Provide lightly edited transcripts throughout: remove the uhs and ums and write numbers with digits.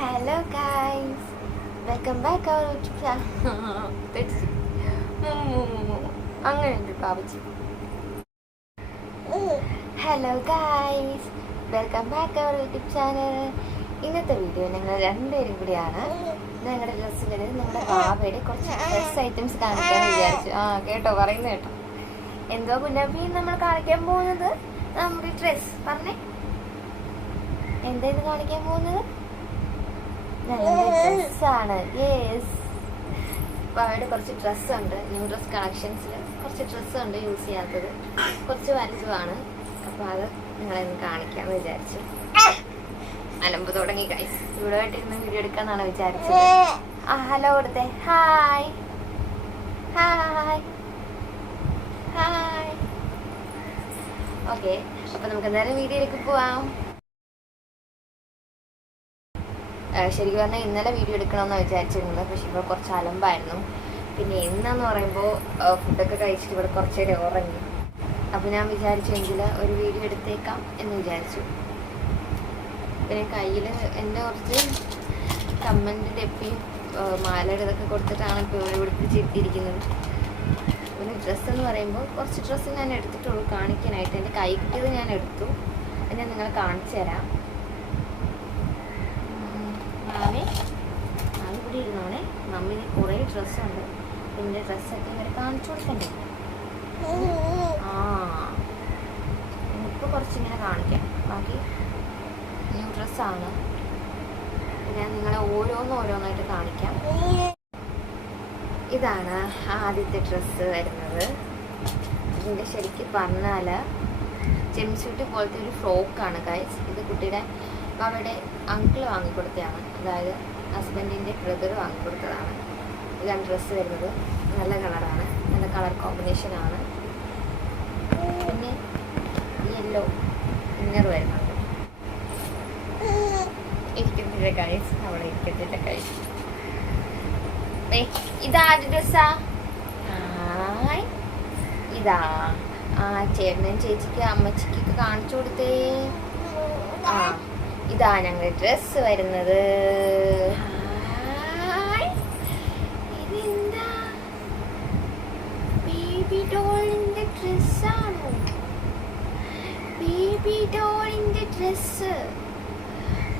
Hello guys, welcome back our YouTube channel. അങ്ങനെയുണ്ട് പാവച്ചി. Hello guys, welcome back our YouTube channel. ഇന്നത്തെ video ഞങ്ങൾ രണ്ടുപേരും കൂടിയാണ്. ഞങ്ങളുടെ ഡ്രസ്സിൽ നമ്മുടെ ബാബയുടെ കുറച്ച് ഡ്രസ് ഐറ്റംസ് കാണിക്കാമെന്ന് വിചാരിച്ചു. കേട്ടോ, പറയുന്ന കേട്ടോ. എന്തോ കുഞ്ഞാപ്പി നമ്മൾ കാണിക്കാൻ പോകുന്നത് നമ്മുടെ ഡ്രസ് പറഞ്ഞേ. എന്തായിരുന്നു കാണിക്കാൻ പോകുന്നത്? ഡ്രസ്സാണ്. യെസ്, അവിടെ കുറച്ച് ഡ്രസ്സുണ്ട്. ന്യൂ ഡ്രസ് കളക്ഷൻസിൽ കുറച്ച് ഡ്രസ്സുണ്ട് യൂസ് ചെയ്യാത്തത്, കുറച്ച് വലുതുമാണ്. അപ്പോൾ അത് നിങ്ങളെന്ന് കാണിക്കാമെന്ന് വിചാരിച്ചു. അലമ്പ് തുടങ്ങി ഗൈസ്. ഇവിടെ ആയിട്ടിരുന്ന് വീഡിയോ എടുക്കാന്നാണ് വിചാരിച്ചത്. ഹലോ കൊടുത്തേ. Hi hi hi. ഓക്കെ, അപ്പോൾ നമുക്ക് എന്തായാലും വീഡിയോയിലേക്ക് പോവാം. ശരിക്കും പറഞ്ഞാൽ ഇന്നലെ വീഡിയോ എടുക്കണമെന്ന് വിചാരിച്ചിരുന്നത്, പക്ഷെ ഇപ്പോൾ കുറച്ച് അലമ്പായിരുന്നു. പിന്നെ ഇന്നെന്ന് പറയുമ്പോൾ ഫുഡൊക്കെ കഴിച്ചിട്ട് ഇവിടെ കുറച്ച് നേരം ഉറങ്ങി. അപ്പോൾ ഞാൻ വിചാരിച്ചെങ്കിൽ ഒരു വീഡിയോ എടുത്തേക്കാം എന്ന് വിചാരിച്ചു. പിന്നെ കയ്യിൽ എൻ്റെ കുറച്ച് കമ്മൻ്റെ ഡെപ്പിയും മാലയുടെ ഇതൊക്കെ കൊടുത്തിട്ടാണ് ഇപ്പോൾ ഇവിടെ പിടിച്ചിരിക്കുന്നത്. പിന്നെ ഡ്രസ്സെന്ന് പറയുമ്പോൾ കുറച്ച് ഡ്രസ്സ് ഞാൻ എടുത്തിട്ടുള്ളൂ കാണിക്കാനായിട്ട്. എൻ്റെ കൈ കിട്ടിയത് ഞാൻ എടുത്തു. അത് ഞാൻ നിങ്ങളെ കാണിച്ചു തരാം. മാവി ഇവിടെ ഇരുന്നോണേ. മമ്മിന് കുറേ ഡ്രസ്സുണ്ട്. പിന്നെ ഡ്രസ്സൊക്കെ ഇങ്ങനെ കാണിച്ചു കൊടുക്കണ്ടേ. ഇപ്പോൾ കുറച്ചിങ്ങനെ കാണിക്കാം. ബാക്കി ന്യൂ ഡ്രസ്സാണ്. ഞാൻ നിങ്ങളെ ഓരോന്നായിട്ട് കാണിക്കാം. ഇതാണ് ആദ്യത്തെ ഡ്രസ്സ് വരുന്നത്. ഇതിൻ്റെ ശരിക്കും പറഞ്ഞാൽ ജെംസ്യൂട്ട് പോലത്തെ ഒരു ഫ്രോക്കാണ് ഗൈസ്. ഇത് കുട്ടിയുടെ അവരുടെ അങ്കിൾ വാങ്ങിക്കൊടുത്തതാണ്, അതായത് ഹസ്ബൻഡിൻ്റെ ബ്രദർ വാങ്ങിക്കൊടുത്തതാണ്. ഇതാണ് ഡ്രസ്സ് വരുന്നത്. നല്ല കളറാണ്, നല്ല കളർ കോമ്പിനേഷനാണ്. പിന്നെ യെല്ലോ ഇന്നർ വരുന്നുണ്ട്. ഇരിക്കത്തില്ല ഗൈസ്, അവിടെ ഇരിക്കത്തില്ല ഗൈസ്. ഇതാരുടെ ഡ്രസ്സാ? ഇതാ ചേട്ടനും ചേച്ചിക്ക് അമ്മച്ചിക്കൊക്കെ കാണിച്ചു കൊടുത്തേ. ഇതാ ഞങ്ങളുടെ ഡ്രസ്സ് വരുന്നത്. ഇതെന്താ ബേബി ഡോളിന്റെ ഡ്രസ്സാണോ? ബേബി ഡോളിന്റെ ഡ്രസ്സ്,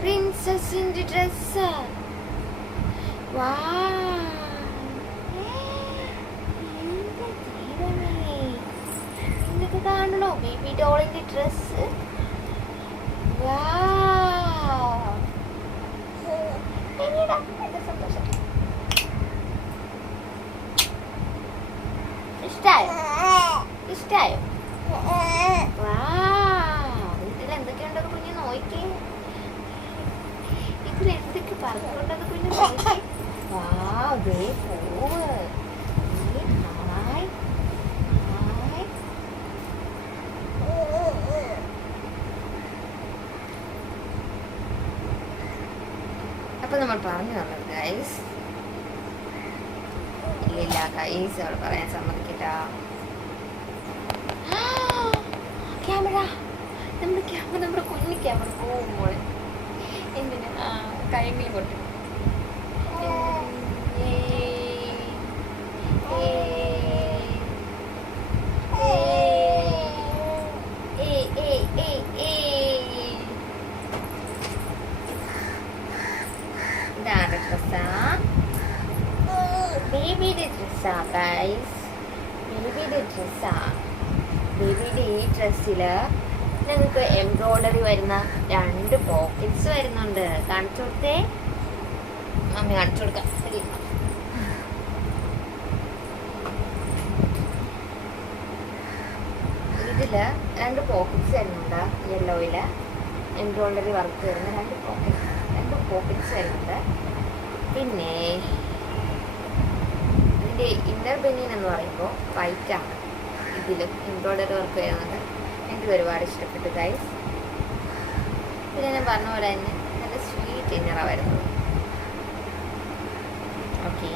പ്രിൻസസിന്റെ ഡ്രസ്സ്. വാ, ഇതൊക്കെ കാണണോ? ബേബി ഡോളിന്റെ ഡ്രസ്സ്. ഇഷ്ടായോ? ഇതിൽ എന്തൊക്കെയുണ്ടത് കുഞ്ഞ് നോക്കി. ഇതിൽ എന്തൊക്കെ പറഞ്ഞുകൊണ്ടത് കുഞ്ഞ് നോക്കി. പോവ്. അപ്പൊ നമ്മൾ പറഞ്ഞു തന്നത് ഗൈസ്. ഇല്ല ഗൈസ്, അവൾ പറയാൻ സമ്മതിക്കട്ട. ക്യാമറ, നമ്മുടെ കുഞ്ഞു ക്യാമറ പോകുമ്പോൾ എന്തിനാ കൈമീൻ പൊട്ടി. ഇതാണ് ഡ്രസ്സാ, ബേബിയുടെ ഡ്രസ്സാ ഗൈസ്. ബേബിയുടെ ഡ്രസ്സാ. ബേബിയുടെ ഈ ഡ്രസ്സിൽ നിങ്ങൾക്ക് എംബ്രോയ്ഡറി വരുന്ന 2 പോക്കറ്റ്സ് വരുന്നുണ്ട്. കാണിച്ചു കൊടുത്തേ. മമ്മി കാണിച്ചു കൊടുക്കാം. ഇതില് 2 പോക്കറ്റ്സ് വരുന്നുണ്ട്. യെല്ലോയില് എംബ്രോയ്ഡറി വർക്ക് വരുന്ന 2 പോക്കറ്റ്സ് വരുന്നുണ്ട്. പിന്നെ ഇതിൻ്റെ ഇന്നർ ബനിയൻ എന്ന് പറയുമ്പോൾ വൈറ്റാണ്. ഇതിലും എംബ്രോയ്ഡറി വർക്ക് വരുന്നുണ്ട്. എനിക്ക് ഒരുപാട് ഇഷ്ടപ്പെട്ടു ഗൈസ്. പിന്നെ ഞാൻ പറഞ്ഞ പോലെ തന്നെ നല്ല സ്വീറ്റ് ഇന്നറാണ് വരുന്നത്. ഓക്കെ,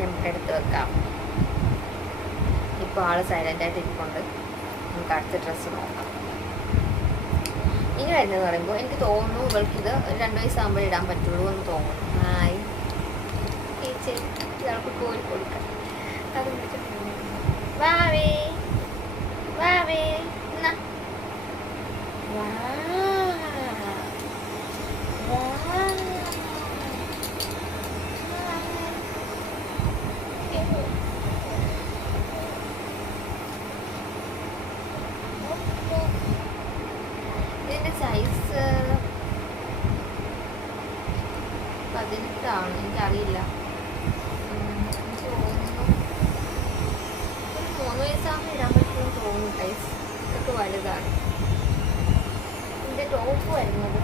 നമുക്ക് എടുത്ത് വെക്കാം. ഇപ്പോൾ ആൾ സൈലൻ്റായിട്ട് ഇരിപ്പുണ്ട്. നമുക്ക് അടുത്ത ഡ്രസ്സ് നോക്കാം. ഇനി വരുന്നതെന്ന് പറയുമ്പോൾ എനിക്ക് തോന്നുന്നു ഇവൾക്കിത് ഒരു 2 വയസ്സാകുമ്പോൾ ഇടാൻ പറ്റുള്ളൂ എന്ന് തോന്നുന്നു. ഹായ് ചേച്ചി, ഇയാൾക്ക് കോരി കൊടുക്കാം. അത് വാവേ വാവേ എന്നാ വാ ഇതിൻ്റെ സൈസ് 18 എനിക്കറിയില്ല. എനിക്ക് തോന്നുന്നു ഒരു 3 വയസ്സാകുമ്പോൾ ഇടാൻ പറ്റുമെന്ന് തോന്നുന്നു. സൈസ് ഇതൊക്കെ വലുതാണ്. ഇതിൻ്റെ ടോപ്പ് വരുന്നത്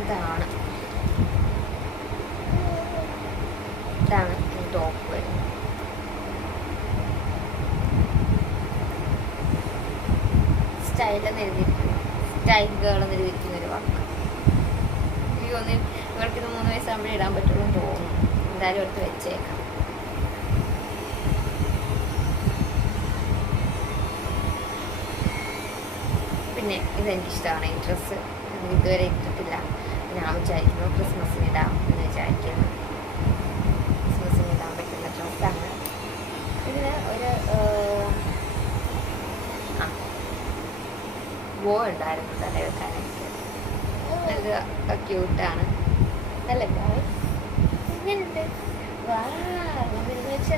ഇതാണ്. ഇതാണ് ടോപ്പ് വരുന്നത്. സ്റ്റൈലെന്ന് എഴുതിയിരിക്കുന്നു, സ്റ്റൈൽ ഗേൾ എന്ന് എഴുതിയിരിക്കുന്ന ഒരു വാക്ക്. എനിക്ക് തോന്നി ഇവർക്കിത് 3 വയസ്സാകുമ്പോഴേ ഇടാൻ പറ്റുള്ളൂ എന്ന് തോന്നുന്നു. എന്തായാലും എടുത്ത് വെച്ചേക്കാം. പിന്നെ ഇതെനിക്കിഷ്ടമാണ് ഈ ഡ്രസ്സ്. ഇതുവരെ ഇട്ടിട്ടില്ല. ഞാൻ വിചാരിക്കുന്നു ക്രിസ്മസിന് ഇടാം എന്ന് വിചാരിക്കുന്നു. ക്രിസ്മസിന് ഇടാൻ പറ്റുന്ന ഡ്രസ്സാണ്. ഇതിന് ഒരു ബോ ഉണ്ടായിരുന്നു തല വെക്കാനായിട്ട്. നല്ല ക്യൂട്ടാണ്. നല്ല ഇങ്ങനെയുണ്ട്. വെച്ചേ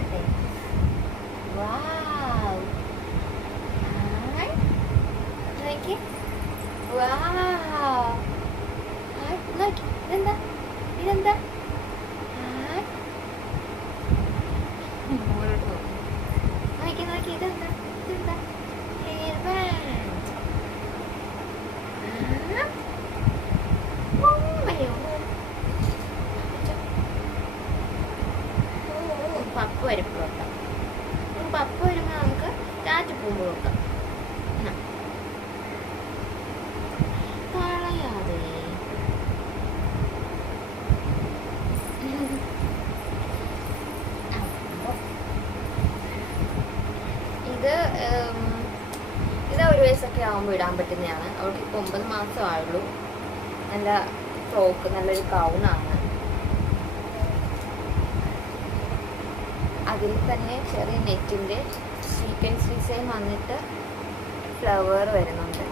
ഇതെന്താ ഇതെന്താ നോക്കി നോക്കി ഇതെന്താ ഇതെന്താ ഹെയർ ബാൻഡ്. പപ്പ വരുമ്പോൾ വെക്കാം. പപ്പ വരുമ്പോൾ നമുക്ക് ചാറ്റ് പോകുമ്പോൾ വെക്കാം. കളയാതെ ഇത് 1 വയസ്സൊക്കെ ആകുമ്പോൾ ഇടാൻ പറ്റുന്നതാണ്. അവൾക്ക് ഇപ്പോൾ 9 മാസം ആയുള്ളൂ. നല്ല ഫ്രോക്ക്, നല്ലൊരു ഗൗണാണ്. അതിൽ തന്നെ ചെറിയ നെറ്റിൻ്റെ സീക്വൻസ് ഡിസൈൻ വന്നിട്ട് ഫ്ലവർ വരുന്നുണ്ട്.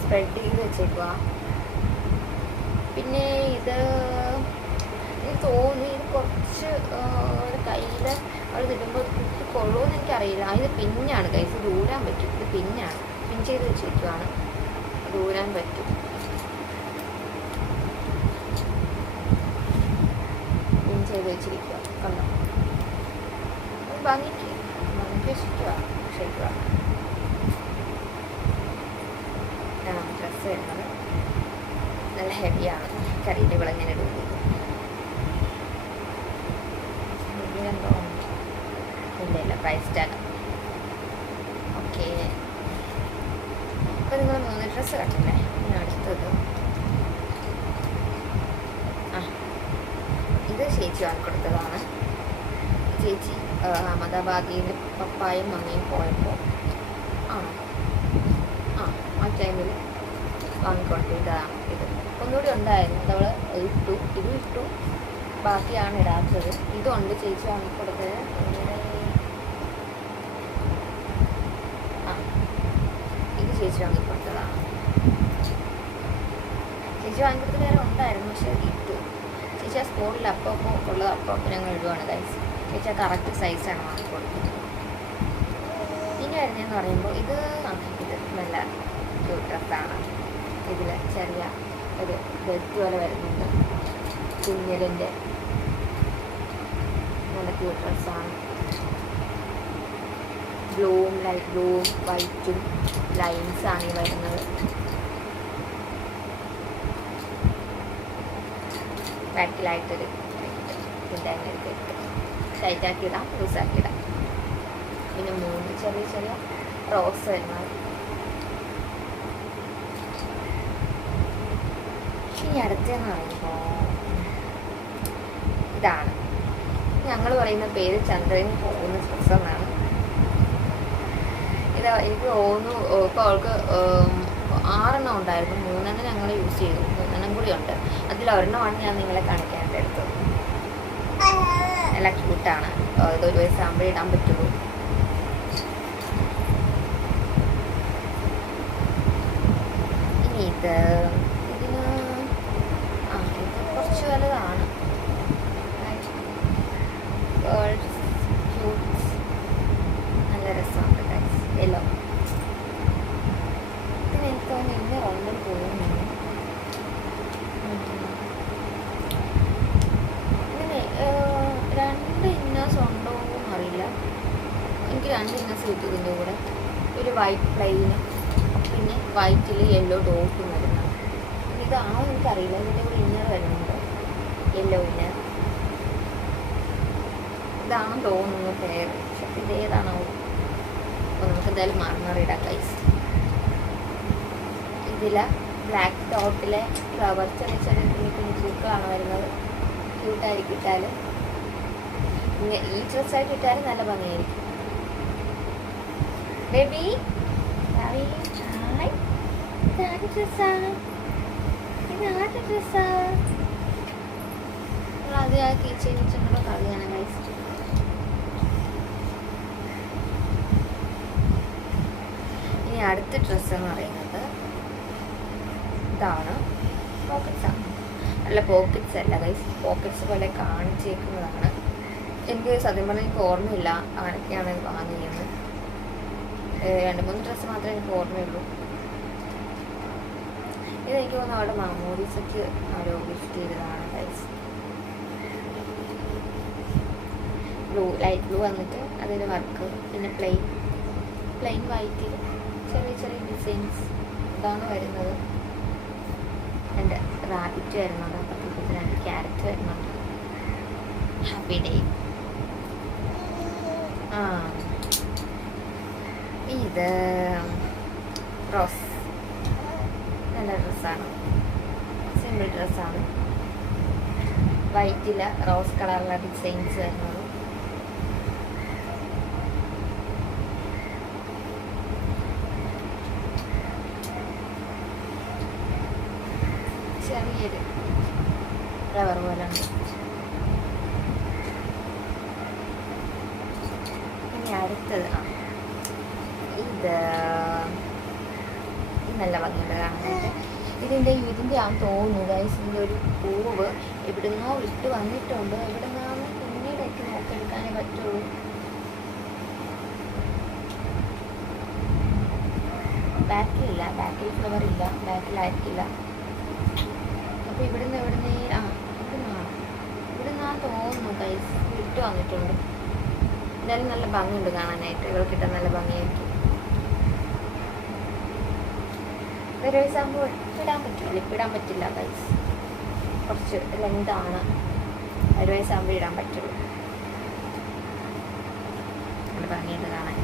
സ്പ്രെഡ് ചെയ്ത് വെച്ചേക്കുക. പിന്നെ ഇത് എനിക്ക് തോന്നി ഇത് കുറച്ച് കയ്യിൽ അവൾ ഇടുമ്പോൾ കുത്തി കൊള്ളുമെന്ന് എനിക്കറിയില്ല. ഇത് പിന്നാണ് കൈസ്, ദൂരാൻ പറ്റും. ഇത് പിന്നാണ്, പിൻ ചെയ്ത് വെച്ചിരിക്കുവാണ്, ദൂരാൻ പറ്റും. പിൻ ചെയ്ത് വെച്ചിരിക്കുക കണ്ടോ. ഭംഗിക്ക് വെച്ചിരിക്കുക. ശരിക്കുക ഡ്രസ്സ് വരുന്നത് നല്ല ഹെവിയാണ്. കറിയുടെ വിളങ്ങനെ ഇടുന്നത് എന്തോ ഇല്ല പ്രൈസ് ടാഗ്. ഓക്കെ, അപ്പോൾ നിങ്ങൾ 3 ഡ്രസ്സ് കണ്ടില്ലേ. പിന്നെ അടുത്തത് ഇത് ചേച്ചി വാങ്ങിക്കൊടുത്തതാണ്. ചേച്ചി അഹമ്മദാബാദിൽ പപ്പായും മമ്മിയും പോയപ്പോൾ ആ ടൈമിൽ വാങ്ങിക്കൊടുത്തതാണ്. ഇത് ഒന്നുകൂടി ഉണ്ടായിരുന്നു, അതവൾ ഇട്ടു. ഇതും ഇട്ടു, ബാക്കിയാണ് ഇടാത്തത്. ഇതുണ്ട് ചേച്ചി വാങ്ങിക്കൊടുത്തത്. ഇത് ചേച്ചി വാങ്ങിക്കൊടുത്തതാണ്. ചേച്ചി വാങ്ങിക്കൊടുത്തത് വേറെ ഉണ്ടായിരുന്നു, പക്ഷെ ഇട്ടു. ചേച്ചി ആ സ്പോട്ടിൽ അപ്പോൾ ഉള്ളത് അപ്പോൾ ഞങ്ങൾ ഇടുവാണ് ഗൈസ്. ചേച്ചി ആ കറക്റ്റ് സൈസാണ് വാങ്ങിക്കൊടുത്തത്. ഇനി വരുന്നതെന്ന് പറയുമ്പോൾ ഇത് നല്ല ക്യൂട്ട് ഡ്രസ്സാണ്. ഇതിൽ ചെറിയ ഒരു ബെൽറ്റ് പോലെ വരുന്നുണ്ട്, കുഞ്ഞലിൻ്റെ. നല്ല ക്യൂട്ട് ഡ്രസ്സാണ്. ബ്ലൂവും ലൈറ്റ് ബ്ലൂവും വൈറ്റും ലൈൻസാണ് ഈ വരുന്നത്. ബാക്കിലായിട്ടൊരു ഇതിൻ്റെ അങ്ങനെ എടുത്തിട്ട് ടൈറ്റാക്കിയിടാം, ലൂസാക്കിയിടാം. പിന്നെ 3 ചെറിയ ചെറിയ റോസ് വരുന്നത്. ഇനി അടുത്തെന്ന് പറയുമ്പോൾ ഇതാണ്. ഞങ്ങൾ പറയുന്ന പേര് ചന്ദ്രന് പോകുന്ന ഡ്രസ്സെന്നാണ്. ഇതാ എനിക്ക് തോന്നുന്നു ഇപ്പോൾ അവൾക്ക് 6 ഉണ്ടായിരുന്നു. 3 ഞങ്ങൾ യൂസ് ചെയ്തു, 3 കൂടി ഉണ്ട്. അതിൽ ഒരെണ്ണമാണ് ഞാൻ നിങ്ങളെ കാണിക്കാനായിട്ട് എടുത്തത്. നല്ല ക്യൂട്ടാണ്. ഇതൊരു വയസ്സാകുമ്പോഴേ ഇടാൻ പറ്റുള്ളൂ. ഇനി ഇതിന് ഇത് കുറച്ച് വലുതാണ്. നല്ല രസമുണ്ട് ഗൈസ്. യെല്ലോ ഇതിന് എനിക്ക് തോന്നുന്നു ഇന്ന റൗണ്ടിൽ പോകുന്നു. ഇങ്ങനെ 2 ഇന്നേഴ്സ് ഉണ്ടോ എന്നും അറിയില്ല. എനിക്ക് 2 ഇന്നേഴ്സ് കിട്ടി ഇതിൻ്റെ കൂടെ. ഒരു വൈറ്റ് പ്ലെയിന്, പിന്നെ വൈറ്റിൽ യെല്ലോ ഡോട്ടും വരുന്നത്. ഇതാണോ എനിക്കറിയില്ല. ഇതിൻ്റെ കൂടെ ഇന്നർ വരുന്നുണ്ട്, യെല്ലോ ഇന്നർ. ഇതാണെന്ന് തോന്നുന്നു പേര്, പക്ഷെ ഇതേതാണോ? അപ്പോൾ നമുക്ക് എന്തായാലും മാറുന്നറിയിടാം ഗൈസ്. ഇതിൽ ബ്ലാക്ക് ഡോട്ടിലെ ഫ്ലവർ ചെറിയ ചെറിയ കുഞ്ഞു കുഞ്ഞു പൂക്കളാണ് വരുന്നത്. ക്യൂട്ടായിരിക്കും ഇട്ടാൽ. ഈ ഡ്രസ്സായിട്ട് ഇട്ടാലും നല്ല ഭംഗിയായിരിക്കും. ബേബി ഹായ്, ഇതാരുടെ ഡ്രസ്സാണ്? ഇതാരുടെ ഡ്രസ്സാണ്? അത് ആ കിച്ചൻ കിച്ചണോട് കളിയാണ് ഗൈസ്. ഇനി അടുത്ത ഡ്രസ്സ് എന്ന് പറയുന്നത് ഇതാണ്. പോക്കറ്റ്സാണ്. അല്ല, പോക്കറ്റ്സ് അല്ല ഗൈസ്, പോക്കറ്റ്സ് പോലെ കാണിച്ചേക്കുന്നതാണ്. എനിക്ക് സത്യം പറഞ്ഞാൽ എനിക്ക് ഓർമ്മയില്ല അങ്ങനെയൊക്കെയാണ് ഇത് വാങ്ങിയത്. 2-3 ഡ്രസ്സ് മാത്രമേ എനിക്ക് ഓർമ്മയുള്ളൂ. ഇതെനിക്ക് തോന്നുന്നു അവിടെ മാമോദീസയ്ക്ക് ആരോ ഗിഫ്റ്റ് ചെയ്തതാണ് ഗൈസ്. ബ്ലൂ, ലൈറ്റ് ബ്ലൂ വന്നിട്ട് അതിൽ വർക്ക്, പിന്നെ പ്ലെയിൻ വൈറ്റിൽ ചെറിയ ചെറിയ ഡിസൈൻസ് ഇതാണ് വരുന്നത്. എൻ്റെ റാബിറ്റ് വരുന്നുണ്ട്, അപ്പുറത്ത് 2 ക്യാരറ്റ് വരുന്നുണ്ട്. Happy day. ഇത് റോസ്. നല്ല ഡ്രസ്സാണ്, സിമ്പിൾ ഡ്രസ്സാണ്. വൈറ്റിൽ റോസ് കളറിലുള്ള ഡിസൈൻസ് വരുന്നത്. ചെറിയൊരു ഫ്ലവർ പോലെ ഉണ്ട്. ഇനി അടുത്തത് ഇത് നല്ല ഭംഗിയുണ്ട് കാണാനായിട്ട്. ഇതിൻ്റെ ആണെന്ന് തോന്നുന്നു ഗൈസ്. ഇതിൻ്റെ ഒരു പൂവ് എവിടുന്നോ വിട്ട് വന്നിട്ടുണ്ട്. എവിടുന്നാന്ന് പിന്നീടേക്ക് നോക്കിയെടുക്കാനേ പറ്റുള്ളൂ. ബാക്കിലില്ല, ബാക്കിൽ ഫ്ലവർ ഇല്ല, ബാക്കിലായിരിക്കില്ല. അപ്പോൾ ഇവിടുന്നാണ് തോന്നുന്നു ഗൈസ്, വിട്ട് വന്നിട്ടുണ്ട്. എന്തായാലും നല്ല ഭംഗിയുണ്ട് കാണാനായിട്ട്. ഇവൾക്കിട്ട നല്ല ഭംഗിയായിരിക്കും. ഒരു വയസ്സാകുമ്പോൾ ഇടാൻ പറ്റില്ല ഗൈസ്. കുറച്ച് ലെങ്താണ്. 1 വയസ്സാകുമ്പോൾ ഇടാൻ പറ്റുള്ളൂ. നല്ല ഭംഗിയുണ്ട് കാണാൻ.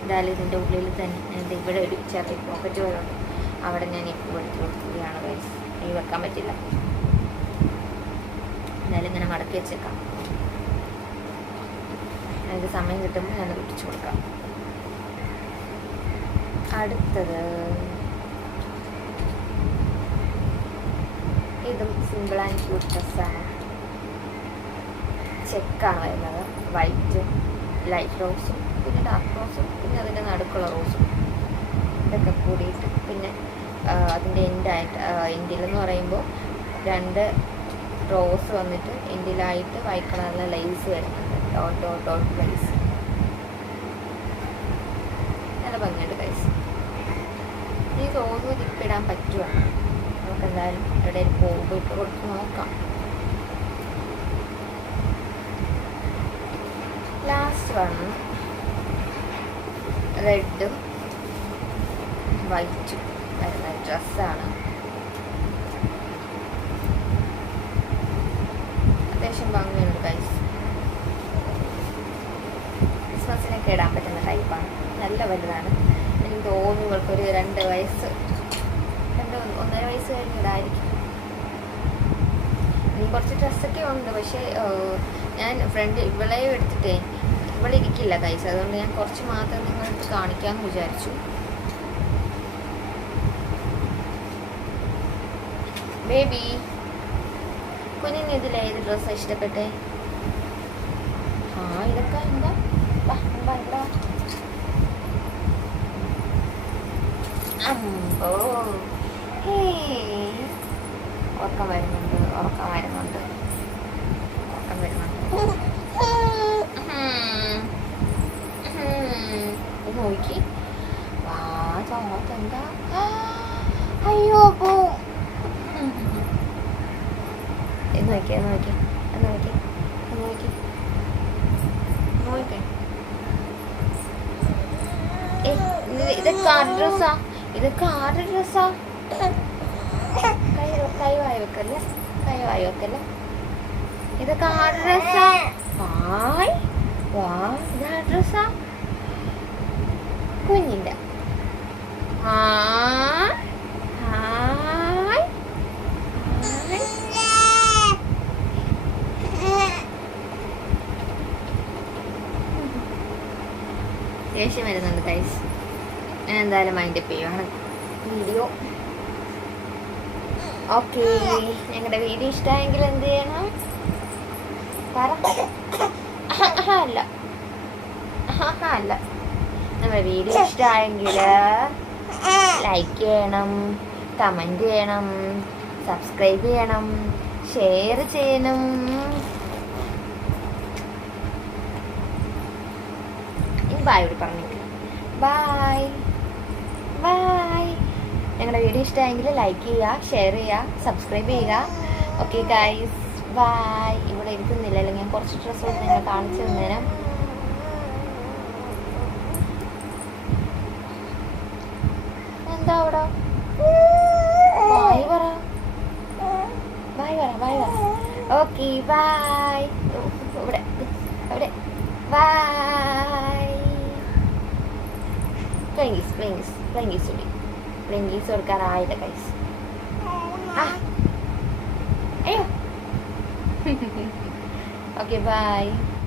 എന്തായാലും ഇതിൻ്റെ ഉള്ളിൽ തന്നെ ഇവിടെ ഒരു ചെറിയ പോക്കറ്റ് പോലുണ്ട്. അവിടെ ഞാൻ ഇപ്പോൾ എടുത്ത് കൊടുക്കുകയാണ് ഗൈസ്. ഈ വെക്കാൻ പറ്റില്ല. എന്തായാലും ഇങ്ങനെ മടക്കി വെച്ചേക്കാം. എനിക്ക് സമയം കിട്ടുമ്പോൾ ഞാൻ ഒട്ടിച്ചു കൊടുക്കാം. അടുത്തത് ഇതും സിമ്പിൾ ആൻഡ് ക്യൂട്ട് ഡ്രസ്സാണ്. ചെക്കാണ് വരുന്നത്. വൈറ്റും ലൈറ്റ് റോസും പിന്നെ ഡാർക്ക് റോസും പിന്നെ അതിൻ്റെ നടുക്കുള്ള റോസും ഇതൊക്കെ കൂടിയിട്ട്, പിന്നെ അതിൻ്റെ എൻഡിലെന്ന് പറയുമ്പോൾ 2 റോസ് വന്നിട്ട് എൻഡിലായിട്ട് വൈറ്റ് കളറിലെ ലൈസ് വരുന്നുണ്ട്. Dot lines. നല്ല ഭംഗിയുണ്ട് ഗൈസ്. എനിക്ക് തോന്നുന്നു ഇതിപ്പോൾ ഇടാൻ പറ്റുവാണ്. നമുക്ക് എന്തായാലും എവിടെയും പോകുമ്പോൾ ഇട്ട് കൊടുത്ത് നോക്കാം. ലാസ്റ്റ് വന്ന് റെഡും വൈറ്റും വരുന്ന ഡ്രസ്സാണ്. അത്യാവശ്യം ഭംഗിയുണ്ട് ഗൈസ്. ക്രിസ്മസിനൊക്കെ ഇടാൻ പറ്റുന്ന ടൈപ്പാണ്. നല്ല വലുതാണ്. എനിക്ക് തോന്നുന്നു ഇവൾക്കൊരു 2 വയസ്സ് 1.5 വയസ്സ് കഴിഞ്ഞിടായിരിക്കും. ഇനി കുറച്ച് ഡ്രസ്സൊക്കെ ഉണ്ട്. പക്ഷേ ഞാൻ ഫ്രണ്ട് ഇവളെയും എടുത്തിട്ടേ ഇവിടെ ഇരിക്കില്ല കൈസ്, അതുകൊണ്ട് ഞാൻ കുറച്ച് മാത്രം നിങ്ങൾക്ക് കാണിക്കാമെന്ന് വിചാരിച്ചു. ബേബി കുഞ്ഞിന് ഇതിൽ ഏത് ഡ്രസ്സാണ് ഇഷ്ടപ്പെട്ടെ? ആ ഇതൊക്കെ എന്താ ഇവിടെ അമ്പോ. ഉറക്കം വരുന്നുണ്ട്, ഉറക്കം വരുന്നുണ്ട്, ഉറക്കം വരുന്നുണ്ട്. നോക്കി വാ ചോത്ത് എന്താ? അയ്യോ പോ. നോക്കി നോക്കി നോക്കി നോക്കി നോക്കി. ഇതൊക്കെ ആരുടെ ഡ്രസ്സാ? ഇതൊക്കെ ആരുടെ ഡ്രസ്സാ? കൈ വായി വെക്കല്ലേ, കൈ വായി വെക്കല്ലേ. ഇതൊക്കെ ആരുടെ ഡ്രസ്സാ? വായ് വാ, ഇതാരുടെ ഡ്രസ്സാ? കുഞ്ഞിൻ്റെ. Hi hi. ദേഷ്യം വരുന്നുണ്ട് ഗൈസ്. ഞാൻ എന്തായാലും മൈൻഡപ്പ് ചെയ്യുവാണ് വീഡിയോ. ഓക്കെ, ഞങ്ങളുടെ വീഡിയോ ഇഷ്ടമായെങ്കിൽ എന്ത് ചെയ്യണം? അല്ല അല്ല, നമ്മുടെ വീഡിയോ ഇഷ്ടമായെങ്കിൽ ലൈക്ക് ചെയ്യണം, കമൻറ്റ് ചെയ്യണം, സബ്സ്ക്രൈബ് ചെയ്യണം, ഷെയർ ചെയ്യണം. ഇനി ബായ് ഇവിടെ പറഞ്ഞേക്ക്. Bye bye. ഞങ്ങളുടെ വീഡിയോ ഇഷ്ടമായെങ്കിൽ ലൈക്ക് ചെയ്യുക, ഷെയർ ചെയ്യുക, സബ്സ്ക്രൈബ് ചെയ്യുക. Okay guys, bye. ഇവിടെ ഇരിക്കുന്നില്ലല്ലോ, ഞാൻ കുറച്ച് ഡ്രസ്സ് നിങ്ങൾ കാണിച്ചു തന്നേരം. എന്താ അവിടെ? ബായ് പറ, ബായ് പറ, ബായ് പറ. Okay bye. ഇവിടെ ഇവിടെ ബായ്. പ്ലെയിങ്കീസ് കൊടുക്കാറായില്ല ഗൈസ്. അയ്യോ. Okay bye.